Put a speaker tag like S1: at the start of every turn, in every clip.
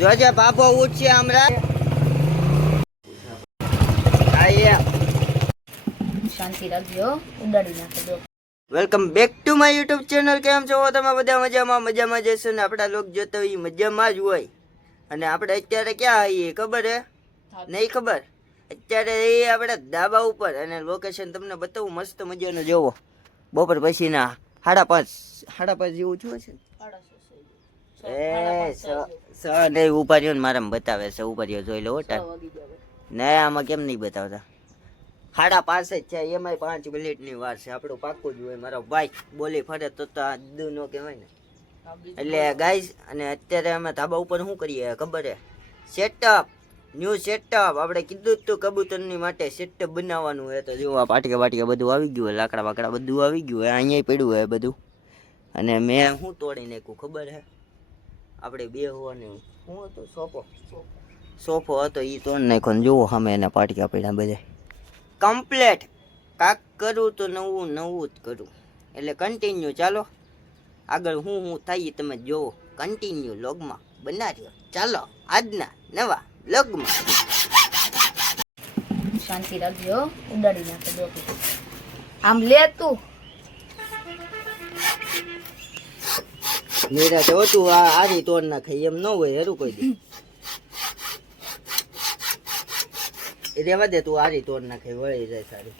S1: જોજે બાપો ઉઠશે હમણાં.
S2: શાંતિ રાખજો ઉડાડી નાખો
S1: welcome back to my YouTube channel કેમ છો? તમે બધા મજામાં? મજામાં જશો ને? આપણા લોક જોતા હોય મજામાં જ હોય. અને આપણે અત્યારે ક્યાં આવીએ? ખબર હે? નહીં ખબર? અત્યારે એ આપણે ધાબા ઉપર. અને લોકેશન તમને બતાવું મસ્ત મજાનો જોવો. બપોર પછીના સાડા પાંચ સાડા પાંચ જેવું થયું છે. એ સ નહીં ઊભા રહ્યો ને મારામાં બતાવે છે ઊભા રહ્યો જોઈ લો હોટા ને આમાં કેમ નહીં બતાવતા? સાડા પાંચ જ છે એમાંય પાંચ મિનિટની વાર છે. આપણું પાકું જ હોય. મારો ભાઈ બોલી ફરે તો તો આ દુ નો કહેવાય ને. એટલે ગાઈસ અને અત્યારે અમે ધાબા ઉપર શું કરીએ ખબર હે? સેટઅપ ન્યૂ સેટઅપ આપણે કીધું તું કબૂતરની માટે સેટઅપ બનાવવાનું હોય તો જો આ પાટિયા પાટિયા બધું આવી ગયું હોય લાકડા બાકડા બધું આવી ગયું હોય અહીંયા પડ્યું હોય બધું. અને મેં શું તોડી નાખ્યું ખબર હે? આપણે બે હોવાનું. હું હતું સોફો સોફો હતો એ તો નાખ્યો ને જુઓ સામે એના પાટિયા પડ્યા બધા કમ્પ્લેટ. કાક કરું તો નવું નવું જ કરું. એટલે કન્ટિન્યુ ચાલો. આગળ હું હું થાય તમે જોવો કન્ટિન્યુ લોગમાં બનાવ્યો ચાલો આજના નવા લોગમાં
S2: શાંતિ રાખજો ઉડાડી નાખો આમ લે તું.
S1: મેરા તો હતું, આ આરી તોડ નાખે એમ ન હોય, હેરું કોઈ દી. રેવા દે તું આરી તોડ નાખે વળી જાય સારી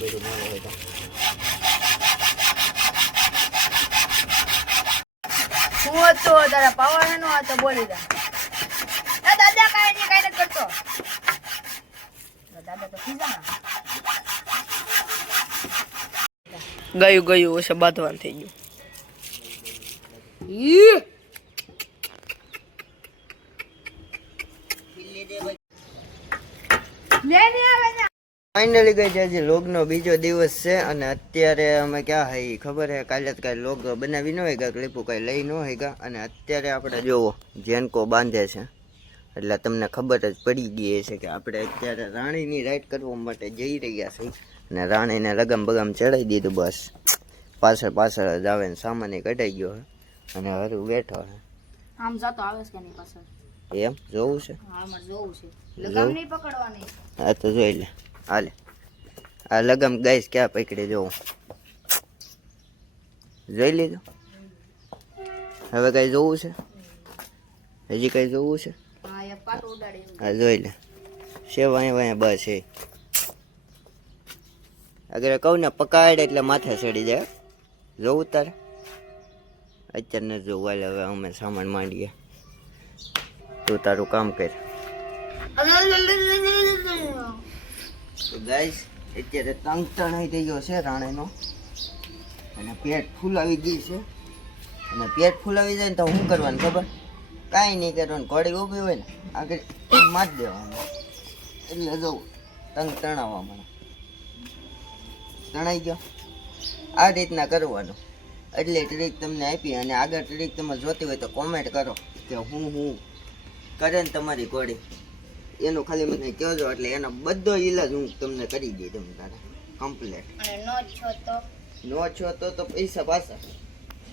S1: બધું ના હોય તો.
S2: શું હતું તારા પાવર નો હતો બોલી દે. દાદા કાઈ નહીં, કાઈ નથી કરતો. દાદા તો ખીજાણા.
S3: ગયું ગયું હશે બાંધવાનું થઈ ગયું.
S2: ઈ! લે ને આવે ને.
S1: ફાઇનલી ગઈ છે આજે લોગનો બીજો દિવસ છે અને અત્યારે અમે ક્યાં હઈ ખબર હે? કાલે જ કાંઈ લોગ બનાવી ન હોય ગયા ક્લિપો કાંઈ લઈ ન હોય ગયા અને અત્યારે આપણે જોવો જેનકો બાંધે છે. એટલે તમને ખબર જ પડી ગઈ છે કે આપણે અત્યારે રાણીની રાઈડ કરવા માટે જઈ રહ્યા છીએ. અને રાણીને લગમ બગમ ચડાવી દીધું બસ. પાછળ પાછળ જ આવે ને સામાન કઢાઈ ગયો અને હરું બેઠો
S2: આમ જતો આવે છે કે નહીં પાછળ?
S1: એમ? જોવું છે?
S2: જોવું છે. લગામ નહીં પકડવાની?
S1: હા તો જોઈ લે. હાલે. આ લગમ ગાઈસ ક્યાં પકડી જોઉં? જોઈ લીધું? હવે કઈ જોવું છે? હજી કઈ જોવું છે?
S2: હા
S1: જોઈ લે. છે વાય વાંય બસ એ. અગર કહું ને પકાડ એટલે માથે ચડી જાય. જોવું તારે. અત્યારે નથી જોવું હાલે હવે અમે સામાન માંડીએ. તું તારું કામ કર. ગાઈસ, અત્યારે તંગ તણાઈ થઈ ગયો છે રાણેનો. અને પેટ ફૂલાવી ગઈ છે. અને પેટ ફૂલાવી જાય ને તો શું કરવાનું ખબર? કાંઈ નહીં કરવાનું ઘોડી ઊભી હોય ને, આગળ માત દેવાનું. એટલે જવું તંગ તણાવવા મને તણાઈ ગયો. આ રીતના કરવાનું. એટલે ટ્રીક તમને આપી અને આગળ ટ્રીક તમે જોતી હોય તો કોમેન્ટ કરો કે હું હું કરે ને તમારી ઘોડી એનું ખાલી મને કહેજો એટલે એનો બધો ઈલાજ હું તમને કરી દઈ તમે તારે. કમ્પ્લેટ
S2: નો છો તો?
S1: નો છો તો તો પૈસા પાછા.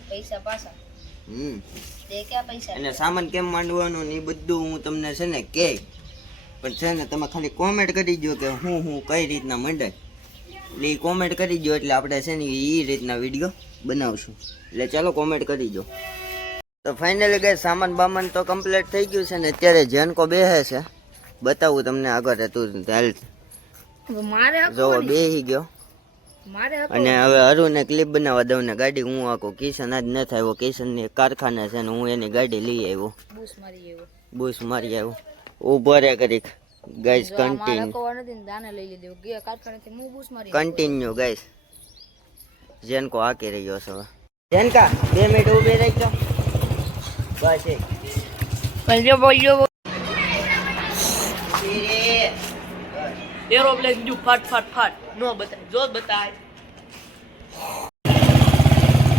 S2: પૈસા પાછા?
S1: હમ.
S2: તે ક્યાં પૈસા?
S1: અને સામાન કેમ માંડવાનું ને એ બધું હું તમને છે ને કે પણ છે ને તમે ખાલી કોમેન્ટ કરી દો કે હું હું કઈ રીતના મંડાય એટલે એ કોમેન્ટ કરી દો એટલે આપણે છે ને એ રીતના વીડિયો બનાવશું. એટલે ચાલો કોમેન્ટ કરી દો તો ફાઇનલી ગઈ સામાન બામાન તો કમ્પ્લીટ થઈ ગયું છે ને અત્યારે જેનકો બેહે છે બતાવું તમને આગળ હતું
S2: હેલ્થ
S1: જોવો બેહી ગયો. અને હવે અરુને ક્લિપ બનાવવા દઉં ને ગાડી હું આખો કિશન આજ નથી આવ્યો. કિશનની કારખાને છે ને હું એની ગાડી લઈ આવ્યો.
S2: બૂસ મારી એવો
S1: બુશ મારી આવ્યો. ઊભો રે કરીક ગાઈસ કન્ટિન્યુ
S2: કવર નથી ને દાને લઈ લીધું. ગયા કારખાનેથી હું બૂસ મારી
S1: કન્ટિન્યુ ગાઈસ જેનકો હાકી રહ્યો છે હવે. જેનકા બે મિનિટ ઊભી રાખજો બસ એ.
S3: બોલ્યો બોલ્યો એરોપ્લેન બીજું ફાટ ફાટ ફાટ. નો બતાય જો બતાય.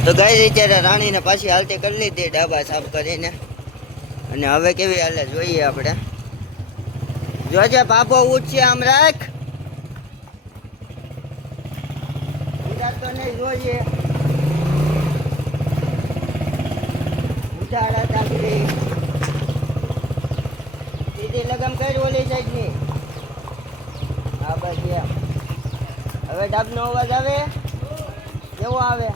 S1: તો ગાઈસ અત્યારે રાણીને પાછી હાલતી કરી લીધી ડાબા સાફ કરીને. અને હવે કેવી હાલે જોઈએ આપણે? જોજે બાબો ઉઠશે આમ રાખ. ઉડાડતો નહીં જોઈએ. ઉડાડા તાકડી સીધી લગમ કરી ઓલી સાઈડની? હા એમ. હવે ડાબનો અવાજ આવે? કેવો આવે?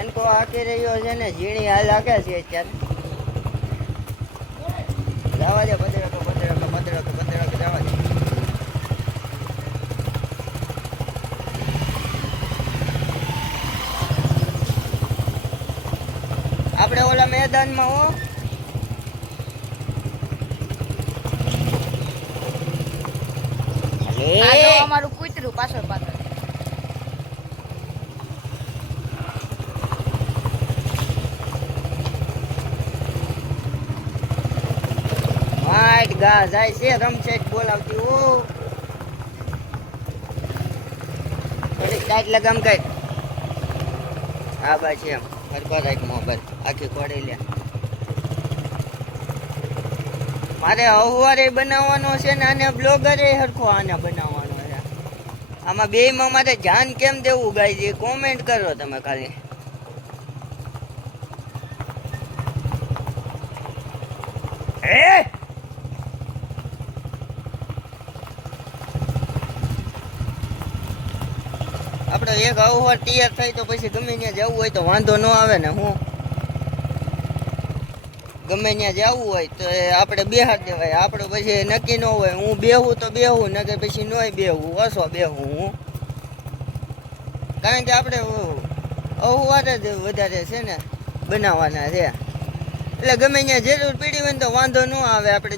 S1: જેનકો આકી રહ્યો છે ને ઝીણી હાલ હાકે છે અત્યારે. જવા દે પંદરકો પંદરકો પંદરકો પંદરકો જવા દે. આપણે ઓલા મેદાનમાં હો.
S2: અમારું કૂતરું પાછળ પાછળ.
S1: વાઈટ ગા જાય છે રમસેટ બોલાવતી ઓ થોડીક લગામ કઈ. હા બસ એમ હરકો રાખ મોબાઈલ આખી કોડી લે. મારે અવારે બનાવવાનો છે ને, આને બ્લોગરે હરખો આને બનાવવાનો છે. આમાં બેયમાં મારે ધ્યાન કેમ દેવું ગાય છે કોમેન્ટ કરો તમે ખાલી. હે? આપણે એક અવર તૈયાર થાય તો પછી ગમે ત્યાં જવું હોય તો વાંધો ન આવે ને હું. ગમે ત્યાં જવું હોય તો આપણે બેહાર દેવાય. આપણે પછી નક્કી ન હોય, હું બેહું તો બેહું, નકર પછી નોય બેહું, ઓછો બેહું હું. કારણ કે આપણે અવવાર જ વધારે છે ને, બનાવવાના છે. એટલે ગમે ત્યાં જરૂર પીડી હોય ને તો વાંધો ન આવે. આપણે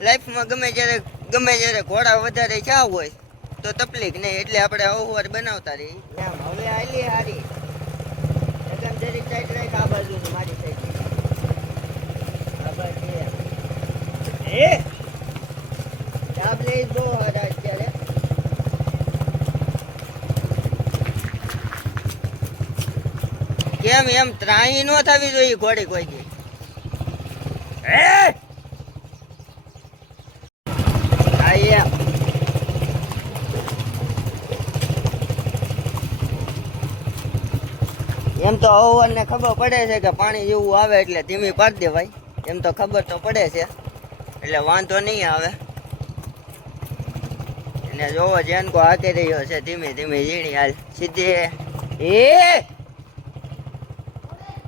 S1: લાઈફમાં ગમે જ્યારે ગમે જ્યારે ઘોડા વધારે ચા હોય તો તકલીફ નહીં એટલે આપણે અવવાર બનાવતા રહી એમ હવે આલી હારી. એકદમ જરી સાઈડ રાખ આ બાજુ મારી સાઈડ આ બાજુ એ! ડાબ લઈ બહુ હારા અત્યારે. કેમ એમ ત્રાહી નો થવી જોઈએ ઘોડી કોઈ એ હા એમ એમ તો અવનને ખબર પડે છે કે પાણી જેવું આવે એટલે ધીમી પાડી દેવાય એમ તો ખબર તો પડે છે. એટલે વાંધો નહીં આવે. એને જોવો જેનકો હાકી રહ્યો છે ધીમે ધીમે ઝીણી હાલ. સીધી. એ!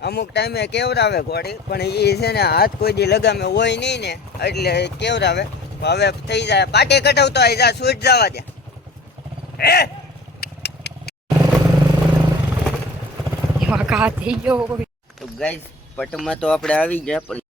S1: અમુક ટાઈમે કેવરાવે ઘોડી, પણ એ છે ને હાથ કોઈ દી લગામે હોય નહીં ને, એટલે કેવરાવે. હવે થઈ જાય. પાટે કટાવતો હોય, જા સૂટ જવા દે. હે
S3: એમાં ઘા થઈ ગયો
S1: તો ગાઈસ પટમાં તો આપણે આવી ગયા પણ